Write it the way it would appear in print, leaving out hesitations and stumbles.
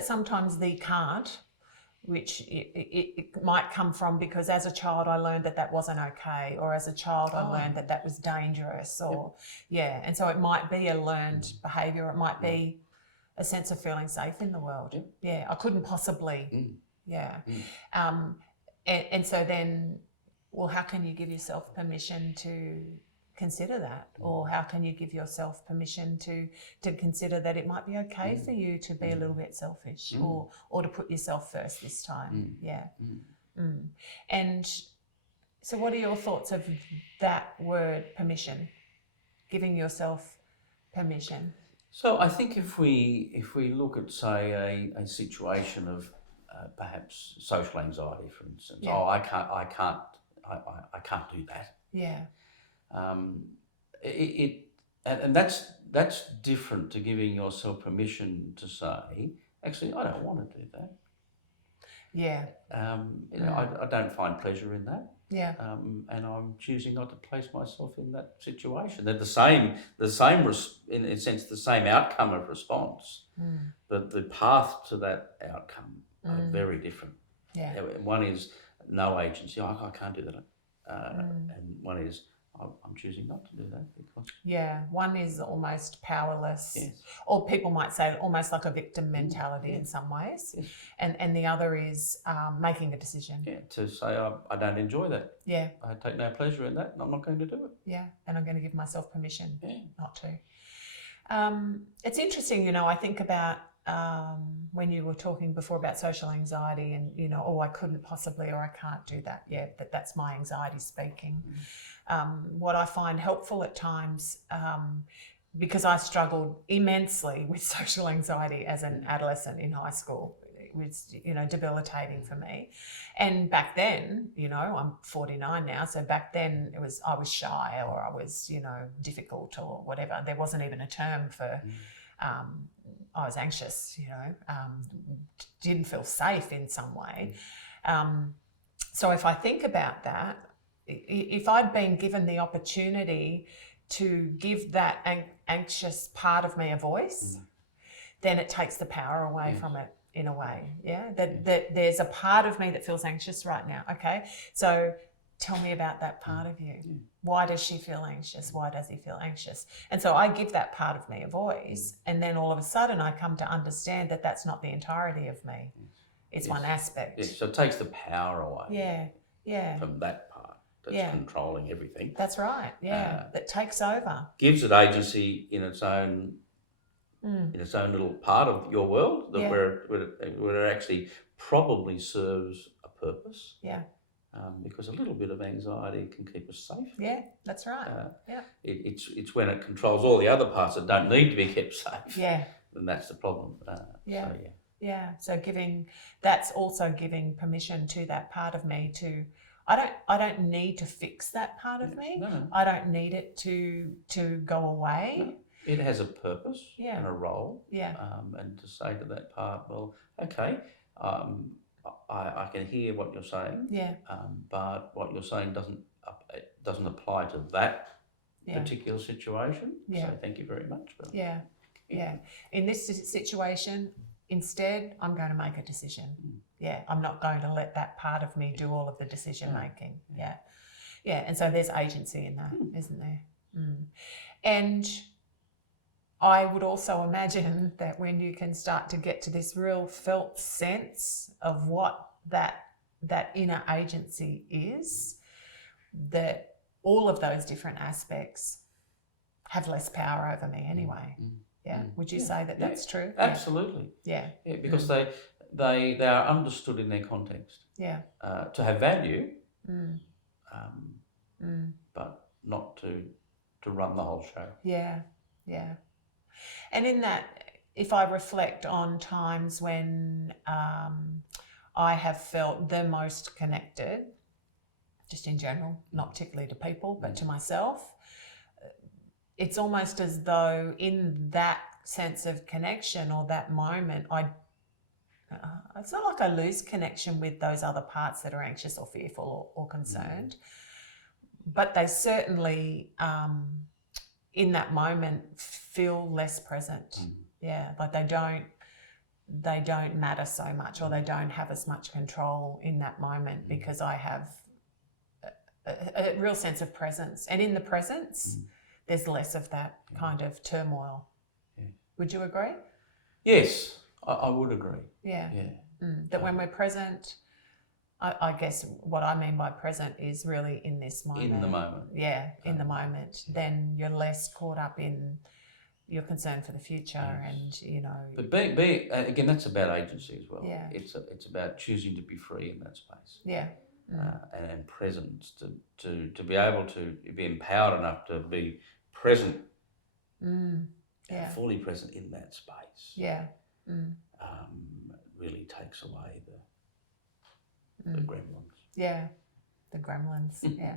that sometimes the can't, which it might come from because as a child I learned that that wasn't okay, or as a child I learned that that was dangerous, or and so it might be a learned behaviour, it might be a sense of feeling safe in the world. I couldn't possibly and so then, well, how can you give yourself permission to consider that, or how can you give yourself permission to consider that it might be okay for you to be a little bit selfish, or to put yourself first this time? And so what are your thoughts of that word, permission, giving yourself permission? So I think if we look at, say, a situation of perhaps social anxiety, for instance, I can't do that. And that's different to giving yourself permission to say, actually, I don't want to do that. I don't find pleasure in that. And I'm choosing not to place myself in that situation. They're the same in a sense, the same outcome of response, but the path to that outcome are very different. One is no agency. I can't do that. And one is I'm choosing not to do that because... one is almost powerless, or people might say almost like a victim mentality in some ways, and the other is making a decision. To say I don't enjoy that. I take no pleasure in that, and I'm not going to do it. And I'm going to give myself permission not to. It's interesting, I think about when you were talking before about social anxiety and, I couldn't possibly, or I can't do that. That's my anxiety speaking. What I find helpful at times, because I struggled immensely with social anxiety as an adolescent in high school. It was, debilitating for me. And back then, I'm 49 now, so back then I was shy, or I was, difficult or whatever. There wasn't even a term for... I was anxious, didn't feel safe in some way. So if I think about that, if I'd been given the opportunity to give that anxious part of me a voice, then it takes the power away from it in a way. That there's a part of me that feels anxious right now. Okay, so tell me about that part of you. Why does she feel anxious? Why does he feel anxious? And so I give that part of me a voice, and then all of a sudden I come to understand that that's not the entirety of me. It's one aspect. So it takes the power away from that part that's controlling everything. That's right, that takes over. Gives it agency in its own little part of your world, where it actually probably serves a purpose. Because a little bit of anxiety can keep us safe. That's right. It's when it controls all the other parts that don't need to be kept safe. Then that's the problem. So that's also giving permission to that part of me to. I don't need to fix that part of me. No. I don't need it to go away. No. It has a purpose and a role. And to say to that part, well, okay. I can hear what you're saying, but what you're saying doesn't apply to that particular situation. So thank you very much. In this situation, instead, I'm going to make a decision. I'm not going to let that part of me do all of the decision making. And so there's agency in that, isn't there? And I would also imagine that when you can start to get to this real felt sense of what that inner agency is, that all of those different aspects have less power over me anyway. Would you say that that's true? Absolutely. Because they are understood in their context. To have value, but not to run the whole show. And in that, if I reflect on times when I have felt the most connected, just in general, not particularly to people, but to myself, it's almost as though in that sense of connection or that moment, it's not like I lose connection with those other parts that are anxious or fearful or concerned, but they certainly... in that moment feel less present. Like they they don't matter so much, or they don't have as much control in that moment, because I have a real sense of presence. And in the presence, there's less of that kind of turmoil. Yeah. Would you agree? Yes, I would agree. Yeah. That when we're present, I guess what I mean by present is really in this moment. In the moment. Yeah, in the moment. Then you're less caught up in your concern for the future, and you know. But being again, that's about agency as well. Yeah. It's about choosing to be free in that space. Yeah. And presence to be able to be empowered enough to be present, fully present in that space. Yeah. Really takes away the gremlins. Yeah, the gremlins. Yeah.